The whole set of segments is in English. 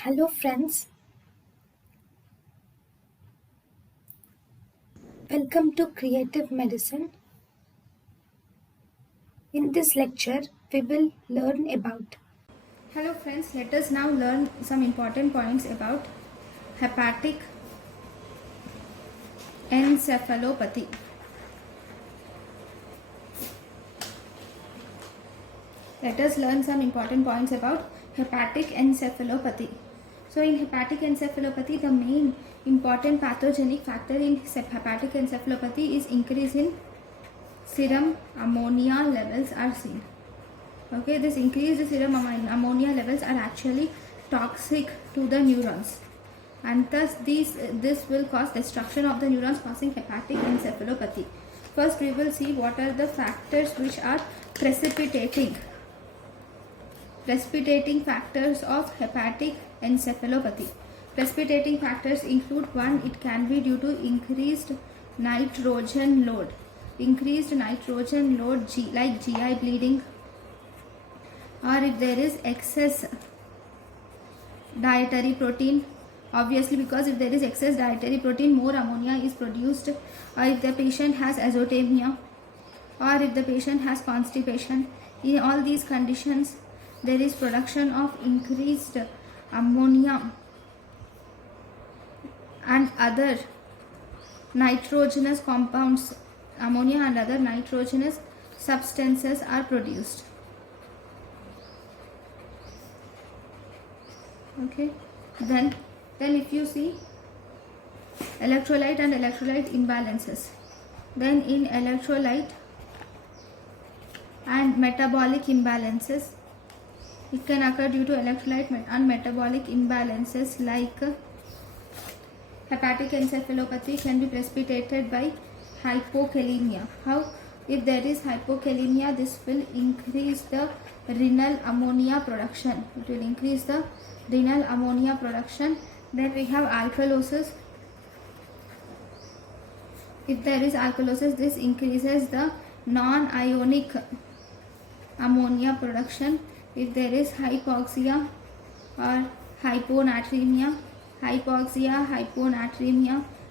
Hello friends, welcome to Creative Medicine. In this lecture, we will learn about. Hello friends, let us now learn some important points about hepatic encephalopathy. Let us learn some important points about hepatic encephalopathy. So in hepatic encephalopathy, the main important pathogenic factor in hepatic encephalopathy is increase in serum ammonia levels are seen. Okay, this increased serum ammonia levels are actually toxic to the neurons, and thus this will cause destruction of the neurons, causing hepatic encephalopathy. First, we will see what are the factors which are precipitating factors of hepatic encephalopathy. Precipitating factors include: 1. It can be due to increased nitrogen load. Increased nitrogen load like GI bleeding, or if there is excess dietary protein. Obviously, because if there is excess dietary protein, more ammonia is produced. Or if the patient has azotemia, or if the patient has constipation, in all these conditions there is production of increased ammonia and other nitrogenous compounds. Ammonia and other nitrogenous substances are produced. Okay, then if you see electrolyte and electrolyte imbalances, then in electrolyte and metabolic imbalances, it can occur due to electrolyte and metabolic imbalances, like hepatic encephalopathy can be precipitated by hypokalemia. How? If there is hypokalemia, this will increase the renal ammonia production. It will increase the renal ammonia production. Then we have alkalosis. If there is alkalosis, this increases the non-ionic ammonia production. If there is hypoxia or hyponatremia,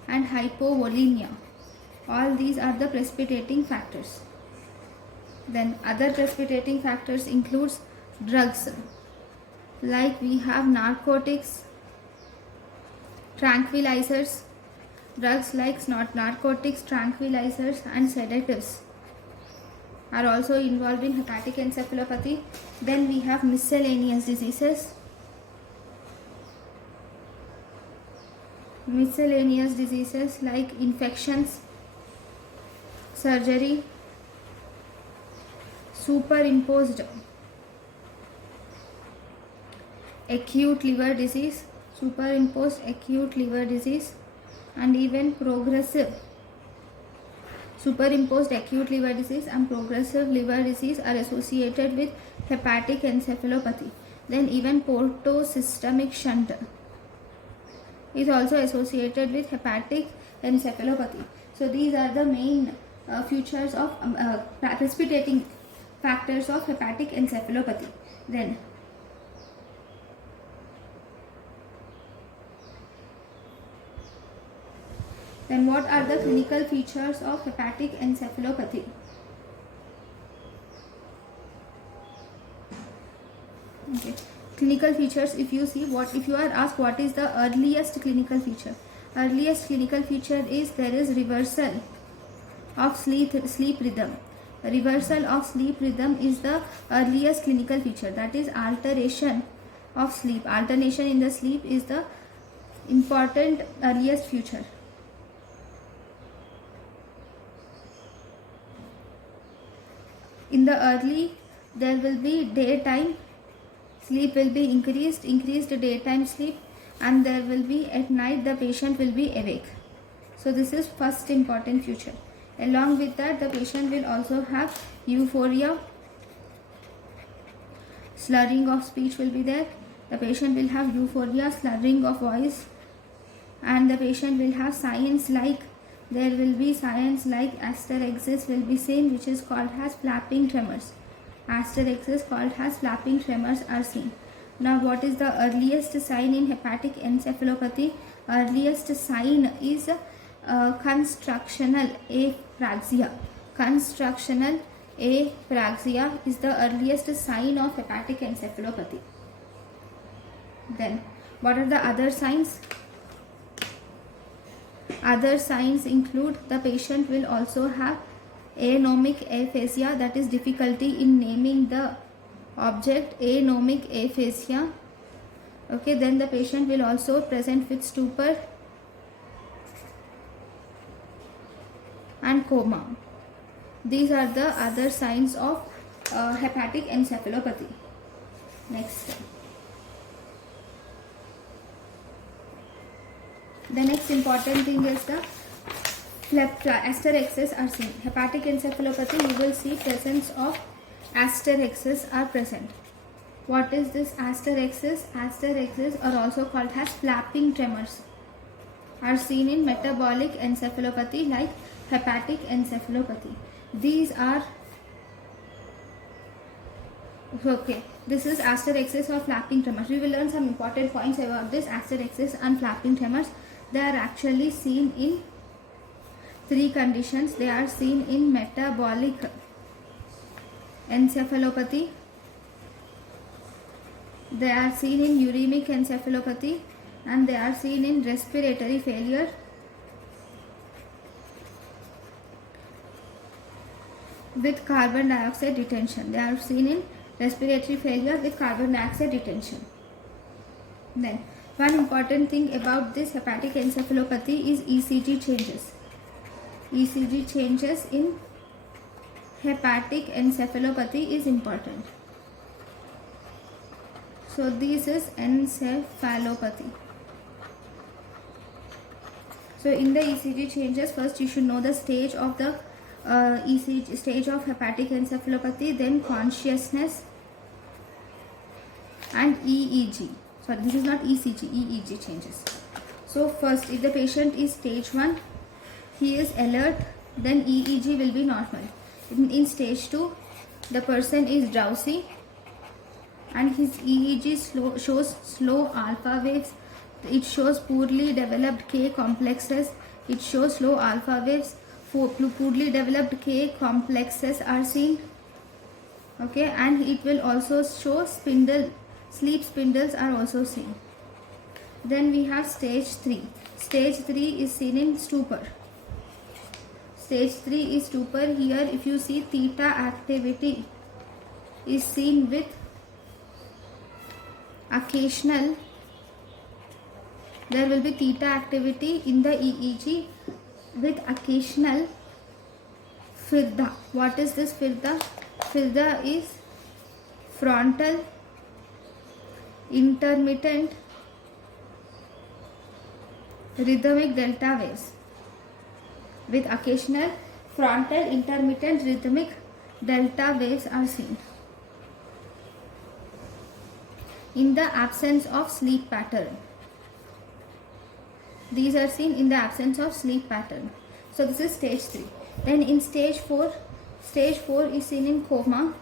and hypovolemia, all these are the precipitating factors. Then other precipitating factors includes drugs, like we have narcotics, tranquilizers. Drugs like narcotics, tranquilizers and sedatives are also involved in hepatic encephalopathy. Then we have miscellaneous diseases. Miscellaneous diseases like infections, surgery, superimposed acute liver disease, and even superimposed acute liver disease and progressive liver disease are associated with hepatic encephalopathy. Then even portosystemic shunt is also associated with hepatic encephalopathy. So these are the main features of precipitating factors of hepatic encephalopathy. Then what are the clinical features of hepatic encephalopathy? Okay. Clinical features, if you are asked what is the earliest clinical feature. Earliest clinical feature is there is reversal of sleep rhythm. Reversal of sleep rhythm is the earliest clinical feature. That is alteration of sleep. Alternation in the sleep is the important earliest feature. In the early, there will be daytime sleep will be increased daytime sleep, and there will be at night the patient will be awake. So this is first important feature. Along with that, the patient will also have euphoria, slurring of speech will be there. The patient will have euphoria, slurring of voice, and the patient will have signs like asterexis will be seen, which is called as flapping tremors. Asterexis called as flapping tremors are seen. Now, what is the earliest sign in hepatic encephalopathy? Earliest sign is constructional apraxia. Constructional apraxia is the earliest sign of hepatic encephalopathy. Then, what are the other signs? Other signs include the patient will also have anomic aphasia, that is difficulty in naming the object, anomic aphasia. Okay, then the patient will also present with stupor and coma. These are the other signs of hepatic encephalopathy. Next. The next important thing is the asterixes are seen. Hepatic encephalopathy, you will see presence of asterixes are present. What is this asterixes? Asterixes are also called as flapping tremors. Are seen in metabolic encephalopathy like hepatic encephalopathy. These are okay. This is asterixes or flapping tremors. We will learn some important points about this asterixes and flapping tremors. They are actually seen in three conditions. They are seen in metabolic encephalopathy, they are seen in uremic encephalopathy, and they are seen in respiratory failure with carbon dioxide retention. They are seen in respiratory failure with carbon dioxide retention. Then, one important thing about this hepatic encephalopathy is ECG changes. ECG changes in hepatic encephalopathy is important. So this is encephalopathy. So in the ECG changes, first you should know the stage of the ECG stage of hepatic encephalopathy, then consciousness and EEG. Sorry, this is not ECG, EEG changes. So first, if the patient is stage 1, he is alert, then EEG will be normal. In stage 2, the person is drowsy and his EEG shows slow alpha waves. It shows poorly developed K complexes. It shows slow alpha waves. Poorly developed K complexes are seen. Okay, and it will also show sleep spindles are also seen. Then we have stage 3. Stage 3 is seen in stupor. Stage 3 is stupor. Here if you see theta activity is seen with occasional, there will be theta activity in the EEG with occasional firda. What is this firda? Firda is frontal intermittent rhythmic delta waves. With occasional frontal intermittent rhythmic delta waves are seen in the absence of sleep pattern. These are seen in the absence of sleep pattern. So this is stage 3. Then in stage 4 is seen in coma.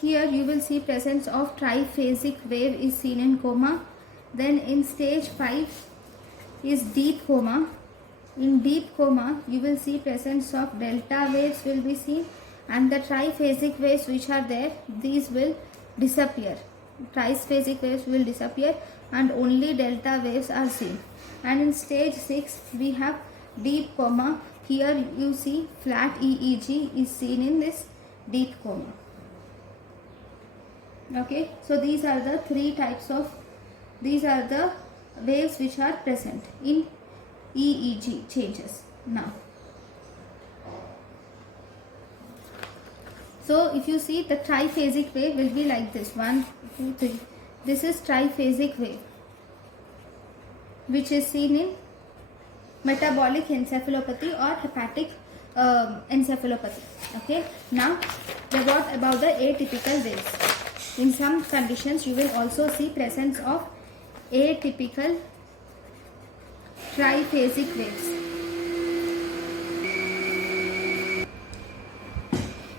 Here you will see presence of triphasic wave is seen in coma. Then in stage 5 is deep coma. In deep coma you will see presence of delta waves will be seen, and the triphasic waves which are there, these will disappear. Triphasic waves will disappear and only delta waves are seen. And in stage 6 we have deep coma. Here you see flat EEG is seen in this deep coma. Okay, so these are the these are the waves which are present in EEG changes. Now, so if you see, the triphasic wave will be like this: 1, 2, 3. This is triphasic wave, which is seen in metabolic encephalopathy or hepatic encephalopathy. Okay. Now, what about the atypical waves? In some conditions, you will also see presence of atypical triphasic waves.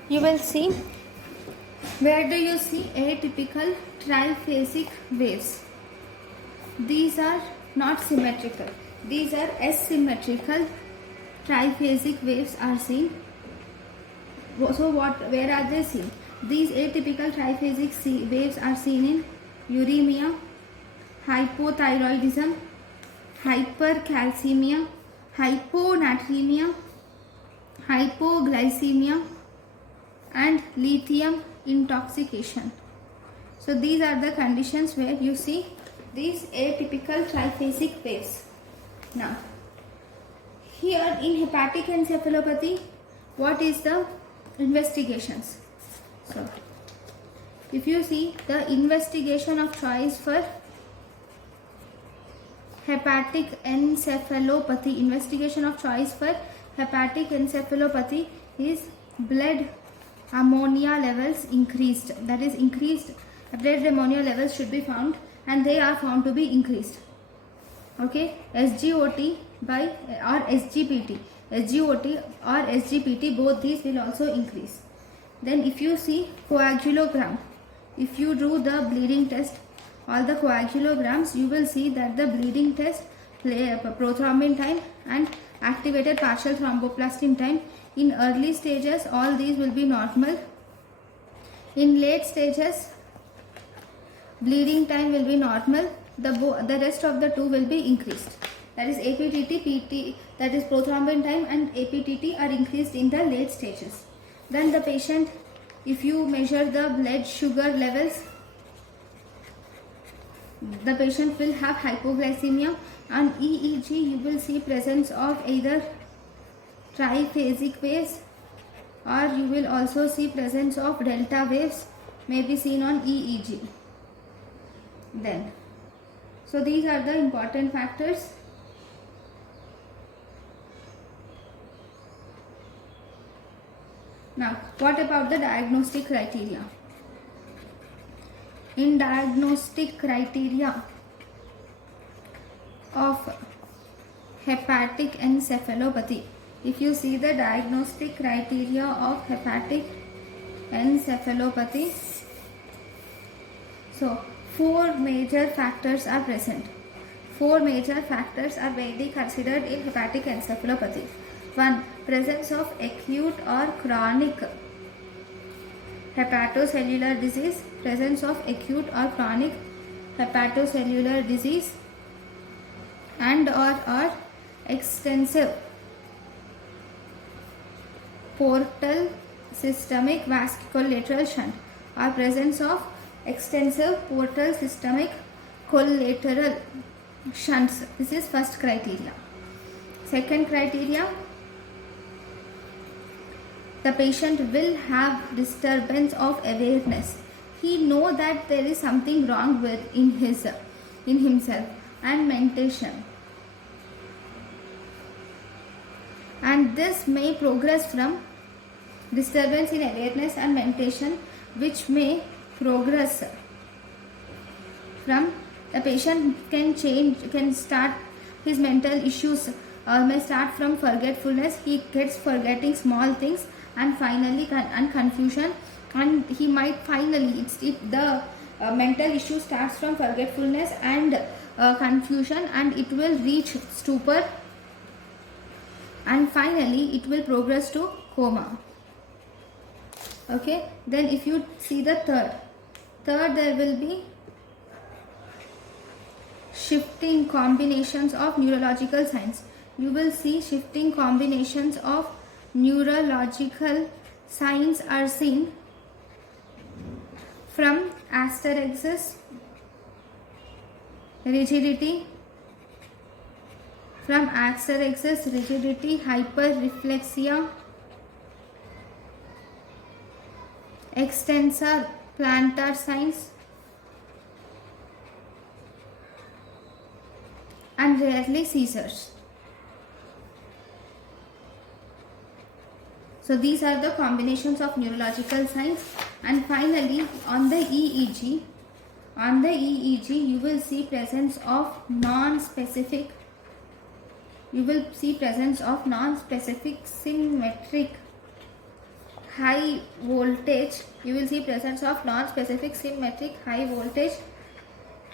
You will see, where do you see atypical triphasic waves. These are not symmetrical. These are asymmetrical triphasic waves are seen. So where are they seen? These atypical triphasic waves are seen in uremia, hypothyroidism, hypercalcemia, hyponatremia, hypoglycemia, and lithium intoxication. So these are the conditions where you see these atypical triphasic waves. Now, here in hepatic encephalopathy, what is the investigations? So, if you see the investigation of choice for hepatic encephalopathy, investigation of choice for hepatic encephalopathy is blood ammonia levels increased. That is, increased blood ammonia levels should be found, and they are found to be increased. Okay, SGOT by or SGPT, SGOT or SGPT, both these will also increase. Then if you see coagulogram, if you do the bleeding test, all the coagulograms, you will see that the bleeding test, prothrombin time and activated partial thromboplastin time, in early stages all these will be normal. In late stages, bleeding time will be normal. The rest of the two will be increased. That is APTT, PT, that is prothrombin time and APTT are increased in the late stages. Then the patient, if you measure the blood sugar levels, the patient will have hypoglycemia. On EEG, you will see presence of either triphasic waves, or you will also see presence of delta waves may be seen on EEG. Then, so these are the important factors. Now, what about the diagnostic criteria? In diagnostic criteria of hepatic encephalopathy, if you see the diagnostic criteria of hepatic encephalopathy, so 4 major factors are present. 4 major factors are mainly considered in hepatic encephalopathy. 1. Presence of acute or chronic hepatocellular disease. Presence of acute or chronic hepatocellular disease and or extensive portal systemic vasculateral shunt, or presence of extensive portal systemic collateral shunts. This is first criteria. Second criteria, the patient will have disturbance of awareness. He know that there is something wrong with in himself, and mentation. And this may progress from disturbance in awareness and mentation, which may progress from the patient can start his mental issues, may start from forgetfulness. He gets forgetting small things, and finally and confusion, and he might finally, if the mental issue starts from forgetfulness and confusion, and it will reach stupor, and finally it will progress to coma. Okay, then if you see the third, there will be shifting combinations of neurological signs. You will see shifting combinations of neurological signs are seen from asterexis, rigidity, from asterexis, rigidity, hyperreflexia, extensor plantar signs, and rarely seizures. So these are the combinations of neurological signs. And finally, on the EEG, you will see presence of non-specific symmetric high voltage, you will see presence of non-specific symmetric high voltage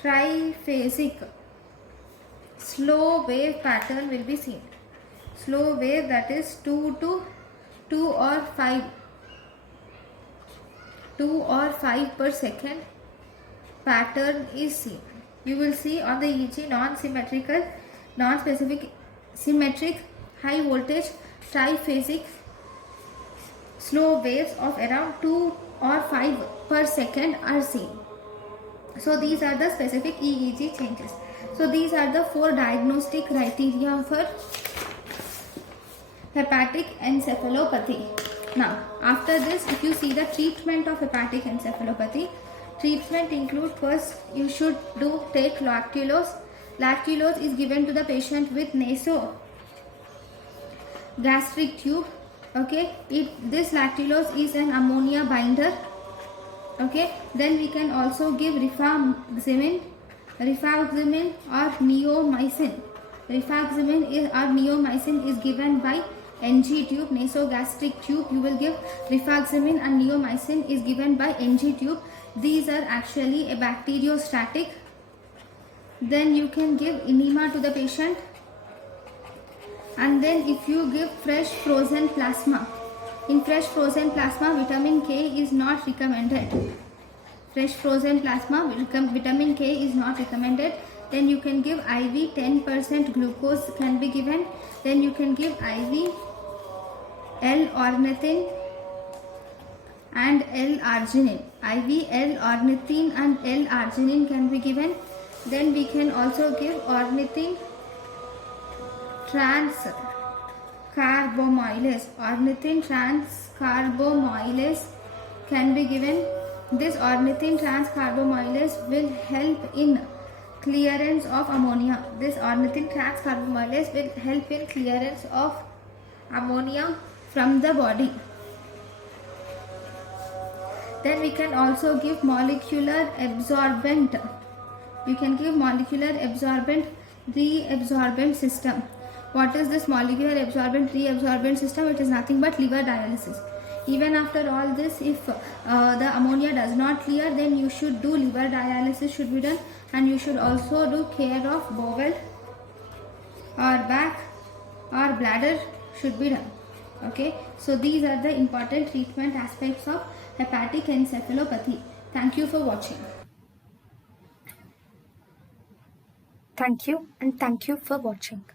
triphasic slow wave pattern will be seen. Slow wave, that is 2 to 2 or 5 per second pattern is seen. You will see on the EEG non-symmetrical, non-specific symmetric high voltage triphasic slow waves of around 2 or 5 per second are seen. So these are the specific EEG changes. So these are the 4 diagnostic criteria for hepatic encephalopathy. Now, after this, if you see the treatment of hepatic encephalopathy, treatment include, first you should take lactulose. Lactulose is given to the patient with nasogastric tube. Okay, this lactulose is an ammonia binder. Okay, then we can also give rifaximin or neomycin. Rifaximin or neomycin is given by NG tube, nasogastric tube. You will give rifaximin and neomycin is given by NG tube. These are actually a bacteriostatic. Then you can give enema to the patient. And then if you give fresh frozen plasma, in fresh frozen plasma vitamin K is not recommended. Fresh frozen plasma vitamin K is not recommended. Then you can give IV 10% glucose can be given. Then you can give IV L-ornithine and L-arginine. IV L-ornithine and L-arginine can be given. Then we can also give ornithine transcarbamylase. Ornithine transcarbamylase can be given. This ornithine transcarbamylase will help in clearance of ammonia. This ornithine transcarbamylase will help in clearance of ammonia from the body. Then we can also give molecular absorbent. You can give molecular absorbent reabsorbent system. What is this molecular absorbent reabsorbent system? It is nothing but liver dialysis. Even after all this, if the ammonia does not clear, then you should do liver dialysis should be done, and you should also do care of bowel or back or bladder should be done. Okay, so these are the important treatment aspects of hepatic encephalopathy. Thank you for watching. Thank you, and thank you for watching.